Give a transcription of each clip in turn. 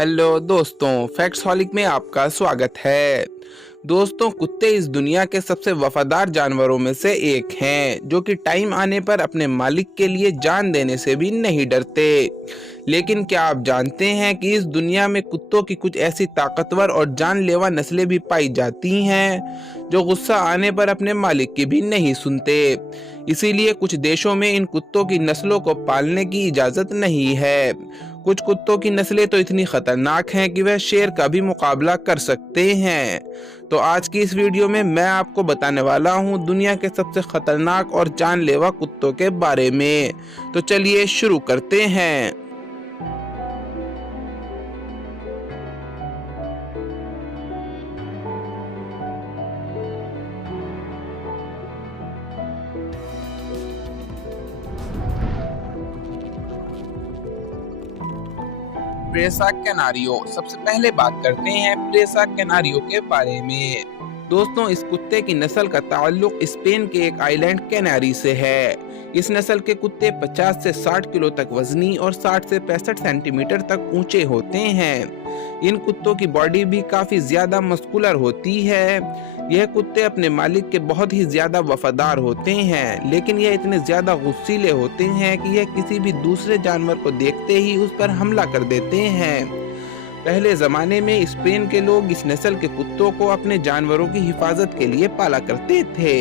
Hello दोस्तों, facts हॉलिक में आपका स्वागत है। दोस्तों, कुत्ते इस दुनिया के सबसे वफादार जानवरों में से एक हैं, जो कि टाइम आने पर अपने मालिक के लिए जान देने से भी नहीं डरते। लेकिन क्या आप जानते हैं कि इस दुनिया में कुत्तों की कुछ ऐसी ताकतवर और जानलेवा नस्लें भी पाई जाती हैं, जो गुस्सा आने पर अपने मालिक की भी नहीं सुनते। इसीलिए कुछ देशों में इन कुत्तों की नस्लों को पालने की इजाज़त नहीं है। कुछ कुत्तों की नस्लें तो इतनी खतरनाक हैं कि वह शेर का भी मुकाबला कर सकते हैं। तो आज की इस वीडियो में मैं आपको बताने वाला हूं दुनिया के सबसे खतरनाक और जानलेवा कुत्तों के बारे में। तो चलिए शुरू करते हैं। प्रेसा कैनारियो। सबसे पहले बात करते हैं प्रेसा कैनारियो के बारे में। दोस्तों, इस कुत्ते की नस्ल का ताल्लुक स्पेन के एक आइलैंड कैनारी से है। इस नस्ल के कुत्ते 50 से 60 किलो तक वजनी और 60 से 65 सेंटीमीटर तक ऊंचे होते हैं। इन कुत्तों की बॉडी भी काफी ज्यादा मस्कुलर होती है। यह कुत्ते अपने मालिक के बहुत ही ज्यादा वफादार होते हैं, लेकिन यह इतने ज्यादा गुस्सीले होते हैं कि यह किसी भी दूसरे जानवर को देखते ही उस पर हमला कर देते हैं। पहले जमाने में स्पेन के लोग इस नस्ल के कुत्तों को अपने जानवरों की हिफाजत के लिए पाला करते थे,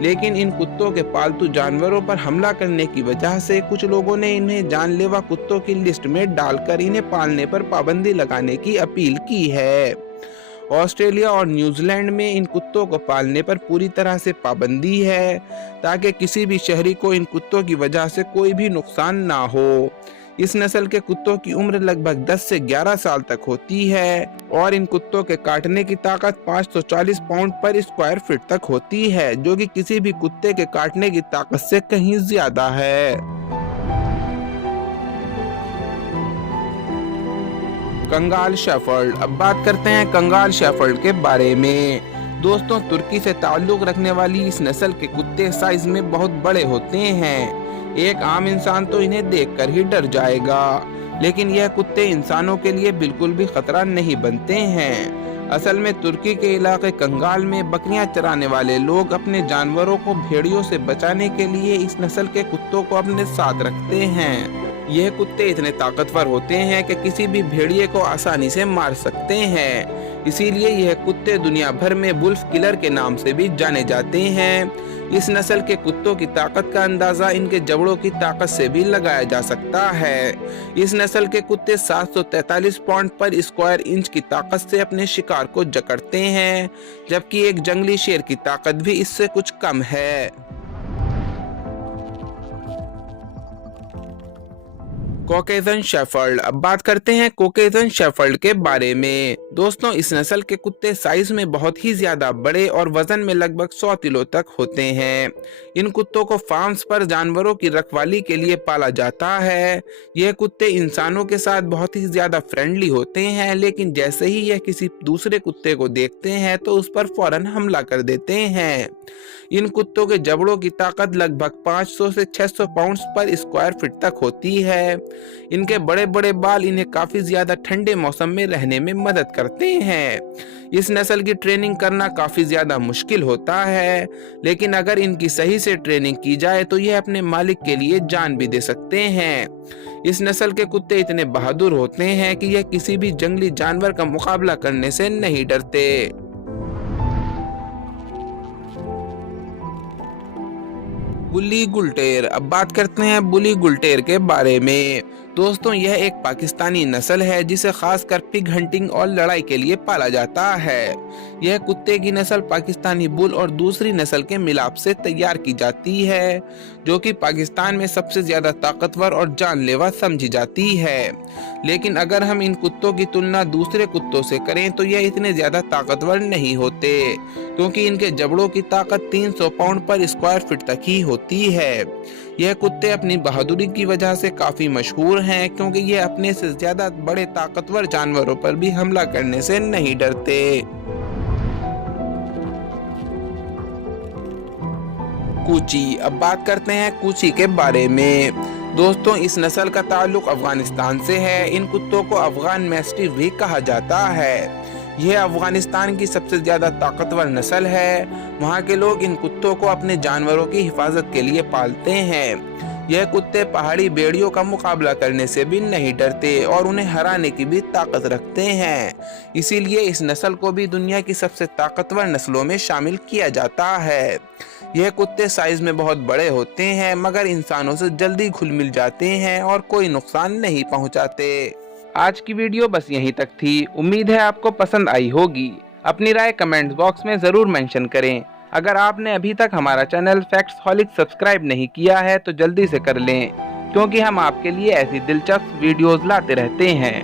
लेकिन इन कुत्तों के पालतू जानवरों पर हमला करने की वजह से कुछ लोगों ने इन्हें जानलेवा कुत्तों की लिस्ट में डालकर इन्हें पालने पर पाबंदी लगाने की अपील की है। ऑस्ट्रेलिया और न्यूजीलैंड में इन कुत्तों को पालने पर पूरी तरह से पाबंदी है, ताकि किसी भी शहरी को इन कुत्तों की वजह से कोई भी नुकसान ना हो। इस नस्ल के कुत्तों की उम्र लगभग 10 से 11 साल तक होती है और इन कुत्तों के काटने की ताकत 540 पाउंड पर स्क्वायर फीट तक होती है, जो कि किसी भी कुत्ते के काटने की ताकत से कहीं ज्यादा है। कंगाल शेफर्ड। अब बात करते हैं कंगाल शेफर्ड के बारे में। दोस्तों, तुर्की से ताल्लुक रखने वाली इस नस्ल के कुत्ते साइज में बहुत बड़े होते हैं। एक आम इंसान तो इन्हें देखकर ही डर जाएगा, लेकिन यह कुत्ते इंसानों के लिए बिल्कुल भी खतरा नहीं बनते हैं। असल में तुर्की के इलाके कंगाल में बकरियां चराने वाले लोग अपने जानवरों को भेड़ियों से बचाने के लिए इस नस्ल के कुत्तों को अपने साथ रखते हैं। यह कुत्ते इतने ताकतवर होते हैं कि किसी भी भेड़िए को आसानी से मार सकते हैं। इसीलिए यह कुत्ते दुनिया भर में वुल्फ किलर के नाम से भी जाने जाते हैं। इस नस्ल के कुत्तों की ताकत का अंदाजा इनके जबड़ों की ताकत से भी लगाया जा सकता है। इस नस्ल के कुत्ते 743 पाउंड पर स्क्वायर इंच की ताकत से अपने शिकार को जकड़ते हैं, जबकि एक जंगली शेर की ताकत भी इससे कुछ कम है। Caucasian shepherd. अब बात करते हैं कॉकेजन शेफर्ड के बारे में। दोस्तों, इस नस्ल के कुत्ते साइज में बहुत ही ज्यादा बड़े और वजन में लगभग 100 किलो तक होते हैं। इन कुत्तों को फार्म्स पर जानवरों की रखवाली के लिए पाला जाता है। यह कुत्ते इंसानों के साथ बहुत ही ज्यादा फ्रेंडली होते हैं, लेकिन जैसे ही यह किसी दूसरे कुत्ते को देखते हैं तो उस पर फौरन हमला कर देते हैं। इन कुत्तों के जबड़ों की ताकत लगभग 500 से 600 पाउंड पर स्क्वायर फीट तक होती है। इनके बड़े बड़े बाल इन्हें काफी ज्यादा ठंडे मौसम में रहने में मदद करते हैं। इस नस्ल की ट्रेनिंग करना काफी ज्यादा मुश्किल होता है, लेकिन अगर इनकी सही से ट्रेनिंग की जाए तो यह अपने मालिक के लिए जान भी दे सकते हैं। इस नस्ल के कुत्ते इतने बहादुर होते हैं कि यह किसी भी जंगली जानवर का मुकाबला करने से नहीं डरते। बुली गुलटेर। अब बात करते हैं बुली गुलटेर के बारे में। दोस्तों, यह एक पाकिस्तानी नस्ल है जिसे खासकर पिग हंटिंग और लड़ाई के लिए पाला जाता है। यह कुत्ते की नस्ल पाकिस्तानी बुल और दूसरी नस्ल के मिलाप से तैयार की जाती है, जो कि पाकिस्तान में सबसे ज्यादा ताकतवर और जानलेवा समझी जाती है। लेकिन अगर हम इन कुत्तों की तुलना दूसरे कुत्तों से करें तो यह इतने ज्यादा ताकतवर नहीं होते, क्योंकि इनके जबड़ों की ताकत 300 पाउंड पर स्क्वायर फीट तक ही होती है। यह कुत्ते अपनी बहादुरी की वजह से काफी मशहूर हैं, क्योंकि ये अपने से ज्यादा बड़े ताकतवर जानवरों पर भी हमला करने से नहीं डरते। कूची। अब बात करते हैं कूची के बारे में। दोस्तों इस नस्ल का ताल्लुक अफगानिस्तान से है। इन कुत्तों को अफगान मैस्टिफ भी कहा जाता है। यह अफगानिस्तान की सबसे ज्यादा ताकतवर नस्ल है। वहाँ के लोग इन कुत्तों को अपने जानवरों की हिफाजत के लिए पालते हैं। यह कुत्ते पहाड़ी भेड़ियों का मुकाबला करने से भी नहीं डरते और उन्हें हराने की भी ताकत रखते हैं। इसीलिए इस नस्ल को भी दुनिया की सबसे ताकतवर नस्लों में शामिल किया जाता है। यह कुत्ते साइज में बहुत बड़े होते हैं मगर इंसानों से जल्दी घुल मिल जाते हैं और कोई नुकसान नहीं पहुंचाते। आज की वीडियो बस यहीं तक थी। उम्मीद है आपको पसंद आई होगी। अपनी राय कमेंट बॉक्स में जरूर मेंशन करें। अगर आपने अभी तक हमारा चैनल फैक्ट्सहॉलिक सब्सक्राइब नहीं किया है तो जल्दी से कर लें, क्योंकि हम आपके लिए ऐसी दिलचस्प वीडियोस लाते रहते हैं।